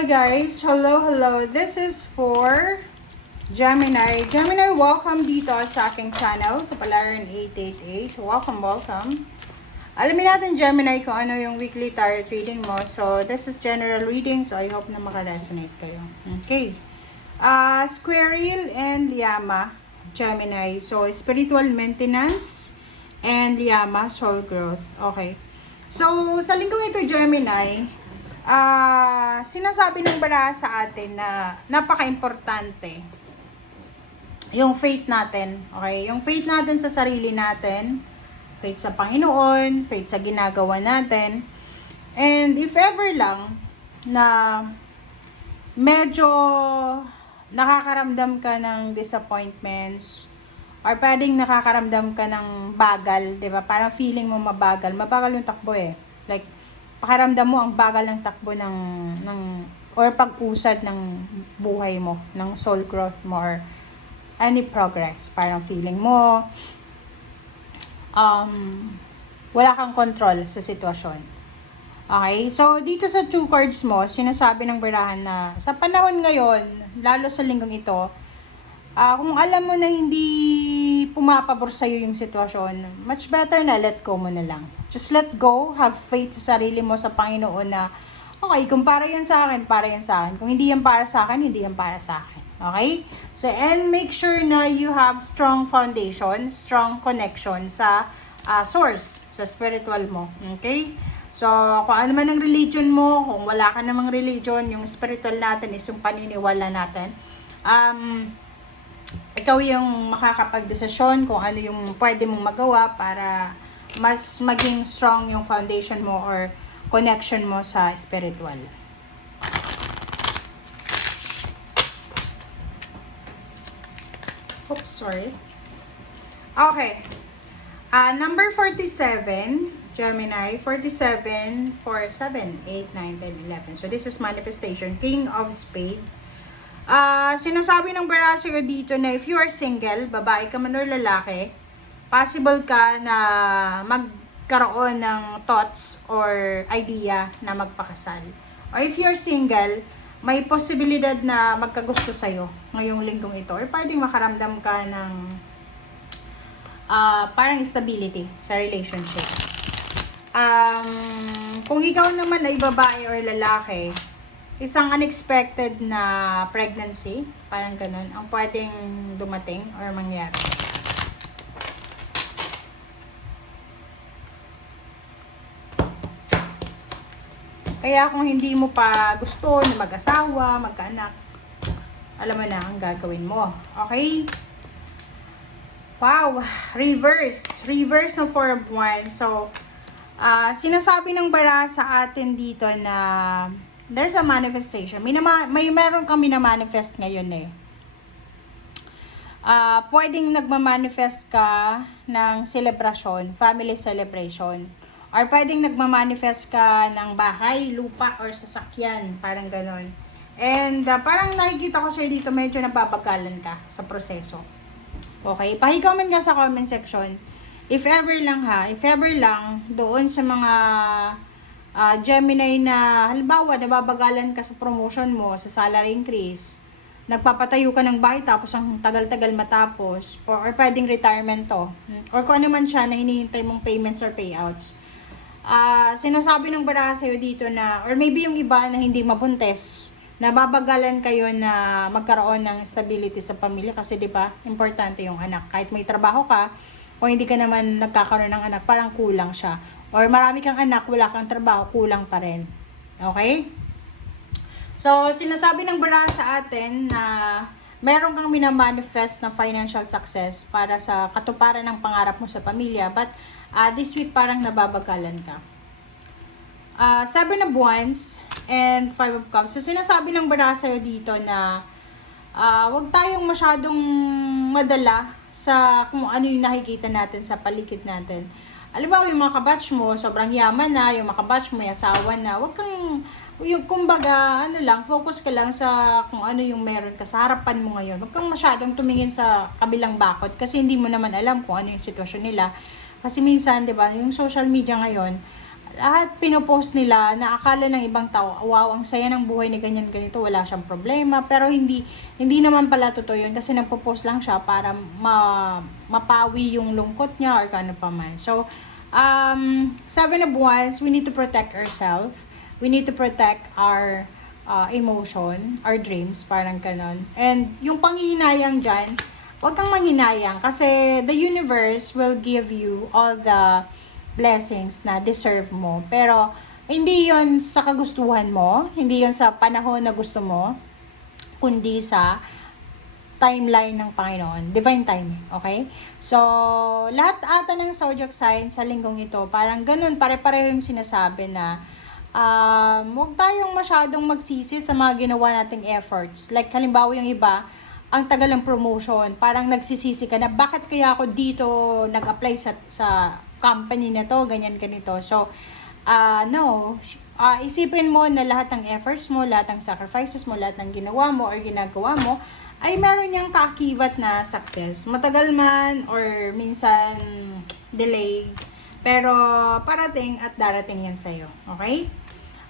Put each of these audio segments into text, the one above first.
Hi guys, hello. This is for Gemini. Gemini, welcome dito sa aking channel, Kapalaran 888. Welcome. Alamin natin Gemini kung ano yung weekly tarot reading mo. So, this is general reading, so I hope na makaresonate kayo. Okay. Squirrel and Liyama, Gemini. So, spiritual maintenance and Liyama, soul growth. Okay. So, sa linggong ito Gemini, sinasabi ng baraha sa atin na napaka-importante yung faith natin, okay? Yung faith natin sa sarili natin, faith sa Panginoon, faith sa ginagawa natin. And if ever lang na medyo nakakaramdam ka ng disappointments or pwedeng nakakaramdam ka ng bagal, 'di ba? Parang feeling mo mabagal yung takbo eh. Like pakiramdam mo ang bagal ng takbo ng or pag-usad ng buhay mo, ng soul growth mo or any progress. Parang feeling mo wala kang control sa sitwasyon. Okay? So, dito sa two cards mo, sinasabi ng barahan na sa panahon ngayon, lalo sa linggong ito, kung alam mo na hindi pumapabor sa'yo yung sitwasyon, much better na let go mo na lang. Just let go, have faith sa sarili mo sa Panginoon na, okay, kung para yan sa akin, para yan sa akin. Kung hindi yan para sa akin, hindi yan para sa akin. Okay? So, and make sure na you have strong foundation, strong connection sa source, sa spiritual mo. Okay? So, kung ano man ang religion mo, kung wala ka namang religion, yung spiritual natin is yung paniniwala natin. Ikaw yung makakapagdesisyon kung ano yung pwede mong magawa para mas maging strong yung foundation mo or connection mo sa spiritual. Oops, sorry. Okay. Number 47, Gemini, 47, 4, 7, 8, 9, 10, 11. So, this is manifestation. King of Spades. Sinasabi ng baraha sa'yo dito na if you are single, babae ka man or lalaki, possible ka na magkaroon ng thoughts or idea na magpakasal. Or if you're single, may posibilidad na magkagusto sa'yo ngayong linggong ito. Or pwedeng makaramdam ka ng parang stability sa relationship. Kung ikaw naman ay babae or lalaki, isang unexpected na pregnancy, parang ganun, ang pwedeng dumating or mangyari. Kaya kung hindi mo pa gusto na mag-asawa, magkaanak, alam mo na ang gagawin mo. Okay? Wow! Reverse ng 4 of Wands. So, sinasabi ng baraha sa atin dito na there's a manifestation. Meron kang minamanifest ngayon eh. Pwedeng nagmamanifest ka ng celebration, family celebration. Or pwedeng nagmamanifest ka ng bahay, lupa, or sasakyan. Parang ganon. And parang nakikita ko sa'yo dito, medyo nababagalan ka sa proseso. Okay? Pahigaman ka sa comment section. If ever lang, doon sa mga Gemini na, halimbawa, nababagalan ka sa promotion mo, sa salary increase, nagpapatayo ka ng bahay tapos ang tagal-tagal matapos, or pwedeng retirement to, or kung ano man siya na hinihintay mong payments or payouts. Sinasabi ng baraha sa'yo dito na, or maybe yung iba na hindi mabuntes, nababagalan kayo na magkaroon ng stability sa pamilya kasi di ba importante yung anak. Kahit may trabaho ka, o hindi ka naman nagkakaroon ng anak, parang kulang siya. Or marami kang anak, wala kang trabaho, kulang pa rin. Okay? So, sinasabi ng baraha sa atin na meron kang minamanifest na financial success para sa katuparan ng pangarap mo sa pamilya. But, this week parang nababagalan ka. 7 of Wands and 5 of Cups. So, sinasabi ng baraha sa'yo dito na wag tayong masyadong madala sa kung ano yung nakikita natin sa paligid natin. Alam mo, yung mga kabatch mo, sobrang yaman na, yung mga kabatch mo, may asawa na, wag kang, yung, kumbaga, focus ka lang sa kung ano yung meron ka sa harapan mo ngayon. Wag kang masyadong tumingin sa kabilang bakod kasi hindi mo naman alam kung ano yung sitwasyon nila. Kasi minsan, di ba, yung social media ngayon, lahat pinopost nila na akala ng ibang tao, wow, ang saya ng buhay ni ganyan ganito, wala siyang problema, pero hindi naman pala totoo yun kasi nagpo-post lang siya para mapawi yung lungkot niya or kano pa man. So, 7 of Wands, we need to protect ourselves. We need to protect our emotion, our dreams, parang kanon. And yung panghihinayang dyan, huwag kang manghinayang kasi the universe will give you all the blessings na deserve mo. Pero, hindi yon sa kagustuhan mo, hindi yon sa panahon na gusto mo, kundi sa timeline ng Panginoon. Divine timing, okay? So, lahat ata ng zodiac sign sa linggong ito, parang ganun, pare-pareho yung sinasabi na huwag tayong masyadong magsisi sa mga ginawa nating efforts. Like, halimbawa yung iba, ang tagal ng promotion, parang nagsisisi ka na, bakit kaya ako dito nag-apply sa company na to, ganyan ganito. So, no, isipin mo na lahat ng efforts mo, lahat ng sacrifices mo, lahat ng ginawa mo or ginagawa mo, ay meron niyang kaakibat na success. Matagal man or minsan delayed, pero parating at darating yan sa'yo. Okay?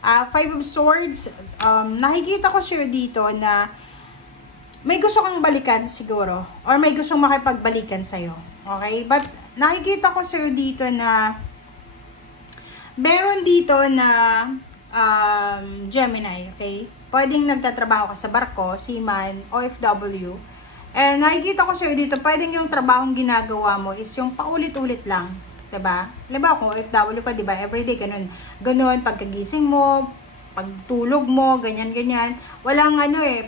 5 of Swords, nakikita ko sa'yo dito na may gusto kang balikan siguro or may gustong makipagbalikan sa'yo. Okay? But nakikita ko sa'yo dito na meron dito na Gemini, okay? Pwedeng nagtatrabaho ka sa barko, seaman, OFW. And nakikita ko sa'yo dito, pwedeng yung trabahong ginagawa mo is yung paulit-ulit lang. Diba? Diba kung OFW ka, diba? Everyday, ganun. Ganun, pagkagising mo, pagtulog mo, ganyan-ganyan. Walang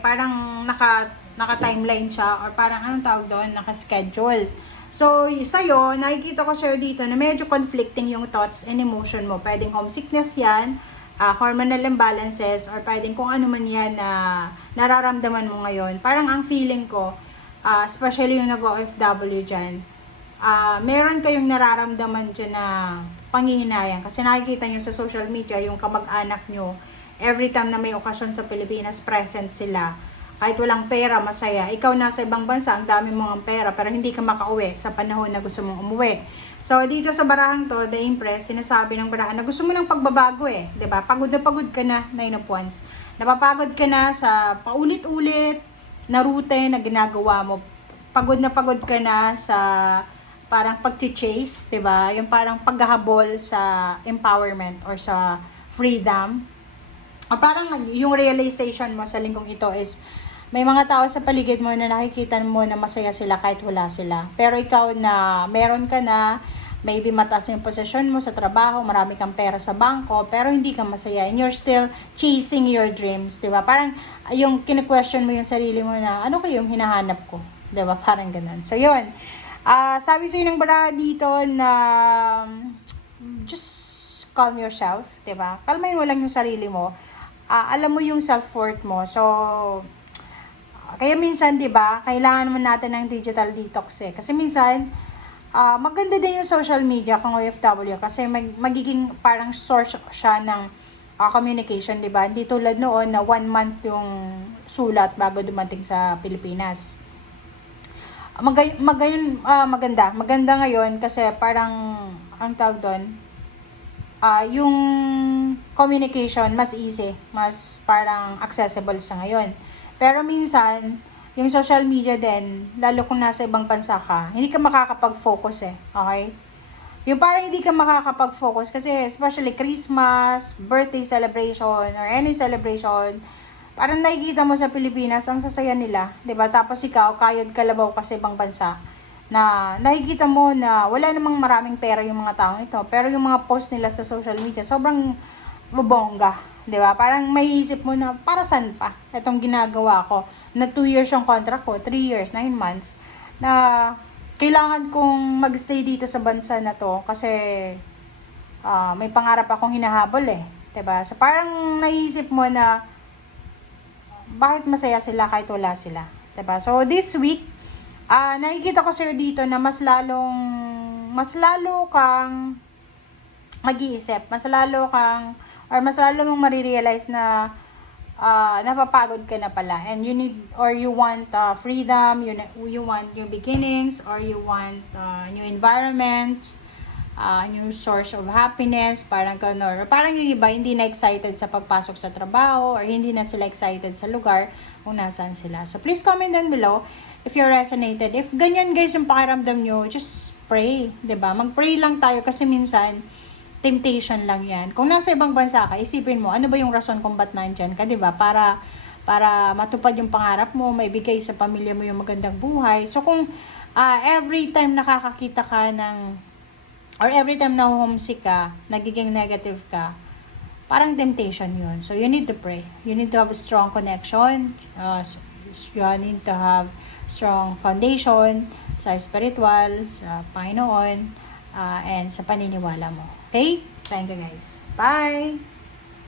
parang naka-timeline siya or parang anong tawag doon, naka-schedule. So, sa'yo, nakikita ko sa'yo dito na medyo conflicting yung thoughts and emotion mo. Pwedeng homesickness yan, hormonal imbalances, or pwedeng kung ano man yan na nararamdaman mo ngayon. Parang ang feeling ko, especially yung nag-OFW dyan, meron kayong nararamdaman dyan na panghihinayang. Kasi nakikita nyo sa social media, yung kamag-anak nyo, every time na may okasyon sa Pilipinas, present sila. Kahit walang pera, masaya. Ikaw nasa ibang bansa, ang dami mong pera, pero hindi ka makauwi sa panahon na gusto mong umuwi. So, dito sa barahang to, The Empress, sinasabi ng barahan na gusto mo ng pagbabago Diba? Pagod na pagod ka na, 9 of Wands. Napapagod ka na sa paulit-ulit na route na ginagawa mo. Pagod na pagod ka na sa parang pag-chase, diba? Yung parang paghahabol sa empowerment or sa freedom. O parang yung realization mo sa linggong ito is may mga tao sa paligid mo na nakikita mo na masaya sila kahit wala sila. Pero ikaw na meron ka na, maybe mataas yung posisyon mo sa trabaho, marami kang pera sa bangko, pero hindi ka masaya and you're still chasing your dreams, di ba? Parang yung kine-question mo yung sarili mo na, ano kayong hinahanap ko? Di ba? Parang ganun. So, yun. Sabi sa'yo ng baraha dito na just calm yourself, di ba? Kalmahin mo lang yung sarili mo. Alam mo yung self-worth mo. So, kaya minsan, 'di ba, kailangan naman natin ng digital detox Kasi minsan, maganda din yung social media kung OFW kasi magiging parang source siya ng communication, 'di ba? Hindi tulad noon na 1 month yung sulat bago dumating sa Pilipinas. Maganda. Maganda ngayon kasi parang ang tawag doon, yung communication mas easy, mas parang accessible sa ngayon. Pero minsan, yung social media din, lalo kung nasa ibang bansa ka, hindi ka makakapag-focus okay? Yung parang hindi ka makakapag-focus kasi especially Christmas, birthday celebration, or any celebration, parang nakikita mo sa Pilipinas, ang sasaya nila, 'di ba? Tapos ikaw, kayod kalabaw ka sa ibang bansa, na nakikita mo na wala namang maraming pera yung mga taong ito, pero yung mga post nila sa social media, sobrang bubongga. 'Di ba? Parang may isip mo na para saan pa itong ginagawa ko na 2 years yung contract ko, 3 years, 9 months na kailangan kong magstay dito sa bansa na to kasi may pangarap akong hinahabol 'di ba? So parang naisip mo na bakit masaya sila kahit wala sila, 'di ba? So this week nakikita ko sa'yo dito na mas lalo kang mag-iisip, mas lalo mong marirealize na napapagod ka na pala and you need or you want freedom, you want new beginnings or you want new environment, new source of happiness, parang gano'n. Or parang yung iba, hindi na excited sa pagpasok sa trabaho, or hindi na sila excited sa lugar kung nasaan sila. So, please comment down below if you resonated. If ganyan guys yung pakiramdam nyo, just pray, 'di ba? Mag-pray lang tayo kasi minsan, temptation lang yan. Kung nasa ibang bansa ka, isipin mo, ano ba yung rason kung ba't nandyan ka, 'di ba? Para matupad yung pangarap mo, maibigay sa pamilya mo yung magandang buhay. So, kung every time nakakakita ka or every time na homesick ka, nagiging negative ka, parang temptation yun. So, you need to pray. You need to have a strong connection. You need to have strong foundation sa spiritual, sa Panginoon, and sa paniniwala mo. Okay? Thank you guys. Bye!